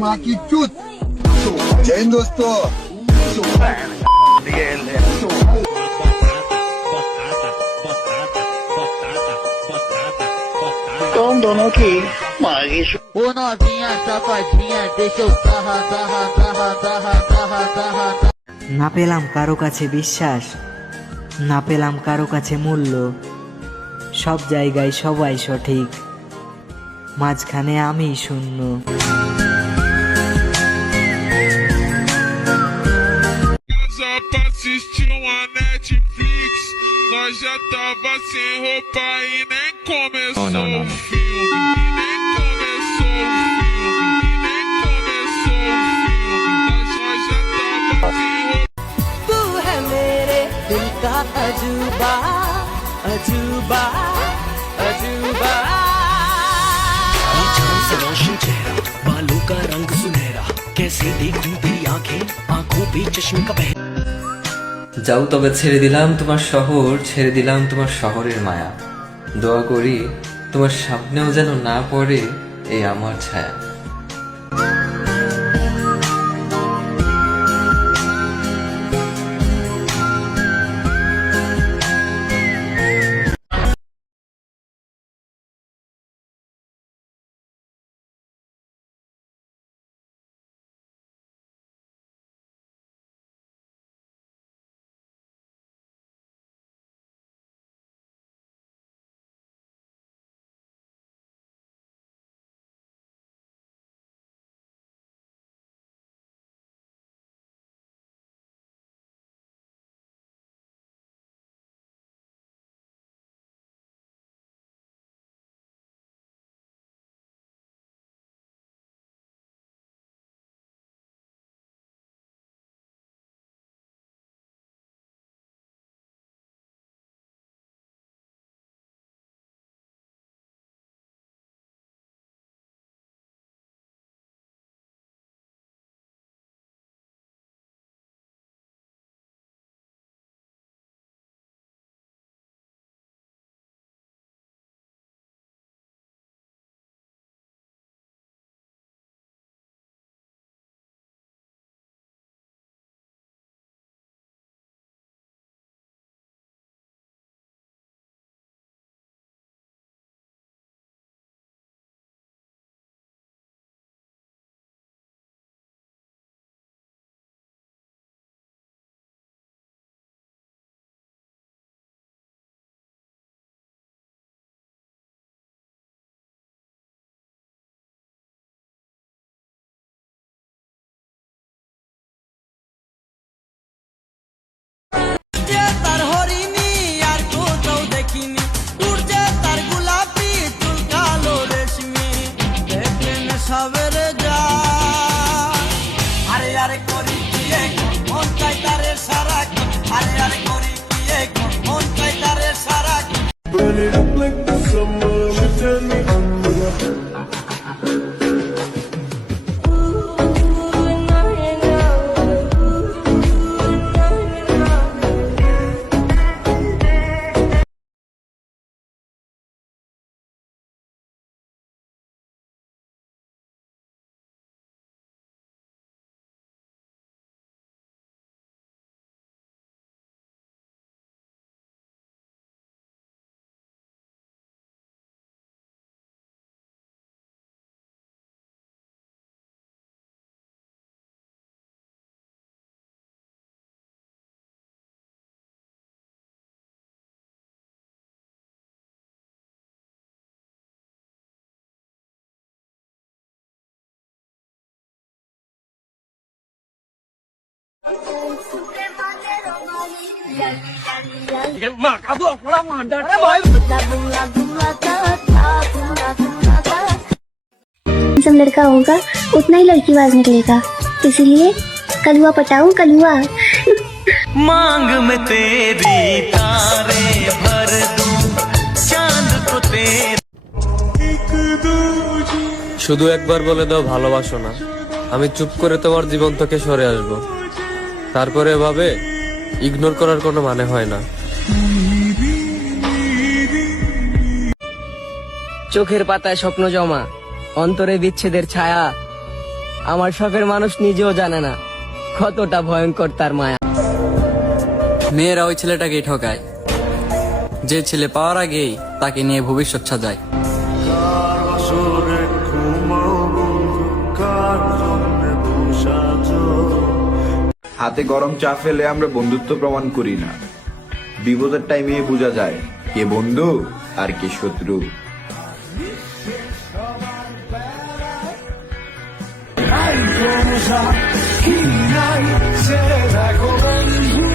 माँ की चूत। जय हिंद दोस्तों। तुम दोनों की मांगी Ô novinha safadinha, deixa eu sarra, sarra, sarra, sarra, sarra, sarra, sarra. না পেলাম কারো কাছে বিশ্বাস, না পেলাম কারো কাছে মূল্য, সব জায়গায় সবাই সঠিক, মাঝখানে আমি শূন্য। Só pra assistir uma Netflix, nós já tava sem roupa e nem começou o filme. E nem começou o filme. E nem começou o filme. Nós já tava sem roupa. तू है मेरे दिल का अजूबा, अजूबा, अजूबा। चांद सा रोशन चेहरा, बालों का रंग सुनहरा, कैसे देखूं तेरी आंखें, आंखों पे चश्मे का पहरा। যাও তবে ছেড়ে দিলাম তোমার শহর, ছেড়ে দিলাম তোমার শহরের মায়া, দোয়া করি তোমার সামনেও যেন না পড়ে এই আমার ছায়া। তার হরিণী আর কোথাও দেখিনি, উড়ছে তার গোলাপি চুল কালো রেশমি, দেখলেন সবের যা। আরে আরে করি কি এখন মন চাই তারে সারা, আরে আরে করি কি এখন মন চাই তারে সারা। सब लड़का होगा उतना ही लड़की आवाज निकलेगा, इसीलिए कलुआ पटाऊं कलुआ। मांग में तेरी तारे भर दूं, चांद को तेरे। শুধু একবার বলে দাও ভালোবাসো না, আমি চুপ করে তোমার জীবন থেকে সরে আসব। তারপরে এভাবে ইগনোর করার কোনো মানে হয় না। চোখের পাতায় স্বপ্ন জমা, অন্তরে বিচ্ছেদের ছায়া। আমার শখের মানুষ নিজেও জানে না কতটা ভয়ঙ্কর তার মায়া। মেয়েরা ওই ছেলেটাকেই ঠকায় যে ছেলে পাওয়ার আগেই তাকে নিয়ে ভবিষ্যৎ সাজায়। হাতে গরম চা ফেলে আমরা বন্ধুত্ব প্রমাণ করি না, বিপদের টাইমে বোঝা যায় কে বন্ধু আর কে শত্রু। দেখো বন্ধু